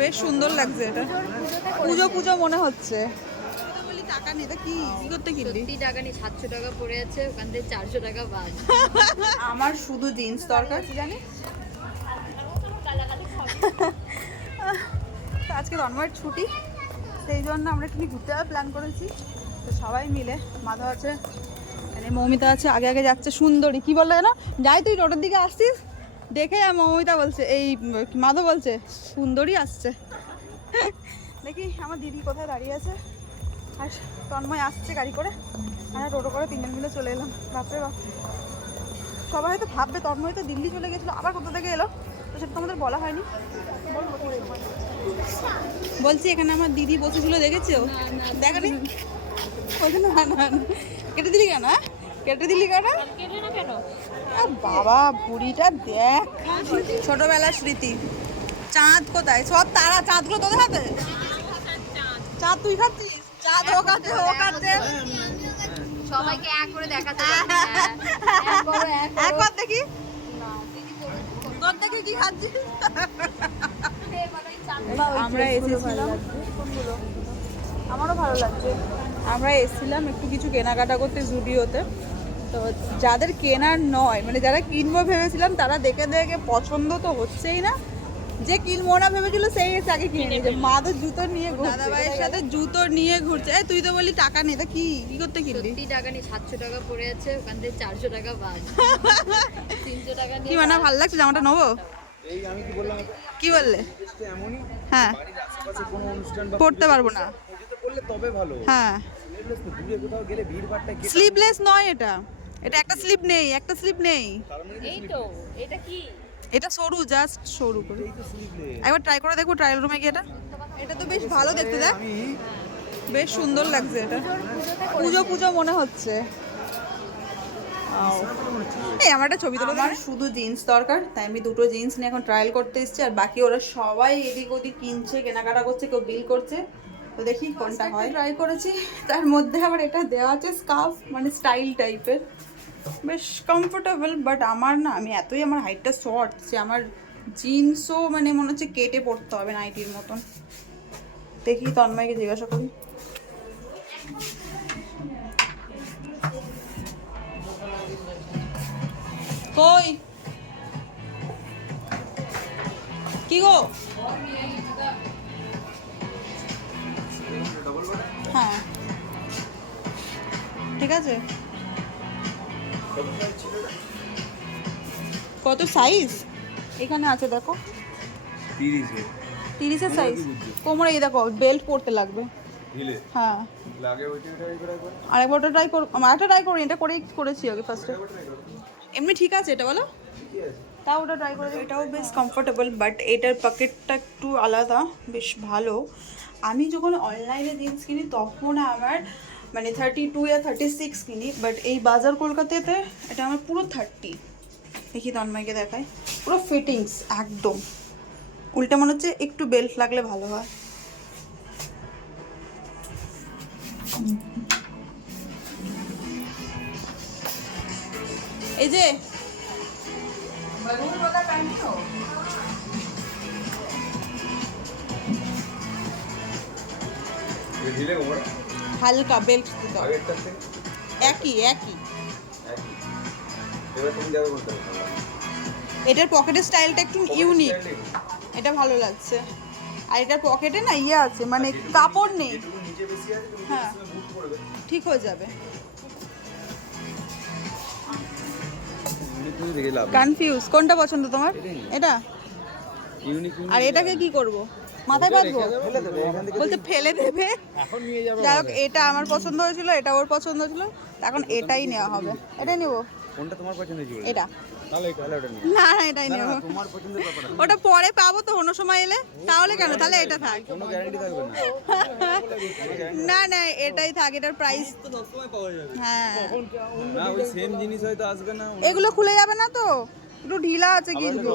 বেশ সুন্দর লাগছে এটা। পুজো পুজো মনে হচ্ছে। বলি টাকা নেই তা কি কি করতে কিনলি সত্যি টাকা নেই সাতশো টাকা পড়ে আছে ওখান থেকে চারশো টাকা বাদ আমার শুধু জিন্স দরকার কি জানি আজকে তন্ময়ের ছুটি সেই জন্য আমরা একটু ঘুরতে যাওয়ার প্ল্যান করেছি। তো সবাই মিলে মাধব আছে মানে মৌমিতা আছে আগে আগে যাচ্ছে সুন্দরী। কি বলল যেন? যাই তুই রোডের দিকে আসছিস। দেখে মমিতা বলছে এই মাধব বলছে সুন্দরী আসছে। দেখি আমার দিদি কোথায় দাঁড়িয়ে আছে। আর তন্ময় আসছে গাড়ি করে। আর টোটো করে তিনজন মিলে চলে এলাম। বাপরে বাপ। সবাই হয়তো ভাববে তন্ময় তো দিল্লি চলে গেছিল আবার কোথা থেকে এলো? তো সেটা তো আমাদের বলা হয়নি। বলছি এখানে আমার দিদি বসেছিল দেখেছ? দেখনি? না না। কেটে দিলি কেন হ্যাঁ? কেটে দিলি কেন? বাবা বুড়িটা দেখ। ছোটবেলার স্মৃতি। চাঁদ কোথায়? সব তারা চাঁদগুলো তোদের হাতে? চাঁদ তুই খাচ্ছিস? চাঁদ ও খাচ্ছে ও খাচ্ছে সবাইকে এক করে দেখাতে এক করো, একবার দেখি। না, দিদি করো, করো। তোর দেখে কি খাচ্ছিস? এবার ওই চাঁদ আমরা এসেছিলাম আমারও ভালো লাগছে। আমরা এসেছিলাম একটু কিছু কেনাকাটা করতে জুডিওতে। তো যাদের কেনার নয় মানে যারা কিনবো ভেবেছিলাম তারা দেখে দেখে পছন্দ তো হচ্ছেই না। যে কিনবো না ভেবেছিল সেই এসে আগে কিনে নিয়েছে। মা তো জুতো নিয়ে দাদা ভাইয়ের সাথে জুতো নিয়ে ঘুরছে। এই তুই তো বলি টাকা নেই তা কি কি করতে কিনলি? সত্যি টাকা নেই সাতশো টাকা পড়ে আছে ওখান থেকে চারশো টাকা বাদ তিনশো টাকা কি নিয়ে মানে ভালো লাগছে জামাটা নেব? এই আমি কি বললাম? কি বললে? এমনই? হ্যাঁ। পড়তে পারব না। তবে ভালো। হ্যাঁ। স্লিপলেস নয় এটা। এটা একটা স্লিপ নেই একটা স্লিপ নেই। এই তো এটা কি? এটা সরু জাস্ট সরু করে। এই তো sleeveless। একবার ট্রাই করে দেখো ট্রায়াল রুমে গিয়ে এটা। এটা তো বেশ ভালো দেখতে দেখ। বেশ সুন্দর লাগছে এটা। পুজো পুজো মনে হচ্ছে। এই আমার একটা ছবি তুলে আমার শুধু জিন্স দরকার তাই আমি দুটো জিন্স নিয়ে এখন ট্রায়াল করতে এসেছি আর বাকি ওরা সবাই এদিক ওদিক কিনছে কেনাকাটা করছে কেউ বিল করছে। তো দেখি কোনটা হয়। ট্রাই করেছি। তার মধ্যে আবার এটা দেওয়া আছে স্কার্ফ মানে স্টাইল টাইপের বেশ কমফোর্টেবল বাট আমার না আমি এতই আমার হাইটটা শর্ট যে আমার জিন্সও মানে মনে হচ্ছে কেটে পড়তে হবে নাইটির মতন। দেখি তন্ময়কে জিজ্ঞাসা করি। কই? কি গো? হ্যাঁ। ঠিক আছে। কত সাইজ এখানে আছে দেখো। তিরিশে। তিরিশের সাইজ কোমরে এই দেখো বেল্ট পরতে লাগবে। হ্যাঁ। লাগে ওইটা ট্রাই করে একবার? আরেকবার ওটা ট্রাই কর আরেকটা ট্রাই করি এটা করেই করেছি আগে ফার্স্টে এমনি ঠিক আছে এটা বলো। তাও ওটা ট্রাই করে এটাও বেশ কমফোর্টেবল বাট এটার পকেটটা একটু আলাদা বেশ ভালো। আমি যখন অনলাইনে জিন্স কিনি, তখন আমার মানে থার্টি টু ইয়া থার্টি সিক্স কিনি বাট এই বাজার কলকাতাতে এটা আমার পুরো থার্টি দেখি তন্ময়কে দেখায় পুরো ফিটিংস একদম। উল্টে মনে হচ্ছে একটু বেল্ট লাগলে ভালো হয়। এই যে। হালকা বেল্ট দিতে হবে। একই একই। এটার পকেটের স্টাইলটা একটু ইউনিক এটা ভালো লাগছে। আর এটার পকেটে না ইয়ে আছে মানে কাপড় নেই। হ্যাঁ। ঠিক হয়ে যাবে। কনফিউজ কোনটা পছন্দ তোমার? এটা? আর এটাকে কি করব? মাথায় বাঁধবো? ফেলে দেবে এখান থেকে বলতে ফেলে দেবে। এখন নিয়ে যাবে যাই হোক এটা আমার পছন্দ হয়েছিল এটা ওর পছন্দ ছিল এখন এটাই নেওয়া হবে। এটাই নেব? কোনটা তোমার পছন্দ ছিল এটা। না না এটাই নেব। তোমার পছন্দের ওটা পরে পাবো তো অন্য সময় এলে। তাহলে কেন? তাহলে এটা থাক। কোনো গ্যারান্টি থাকবে না। না না এটাই থাক এটার প্রাইস তো সবসময় পাওয়া যাবে হ্যাঁ না ওই সেম জিনিস হয়তো আসবে না এগুলো খুলে যাবে না তো? একটু ঢিলা আছে কিন্তু।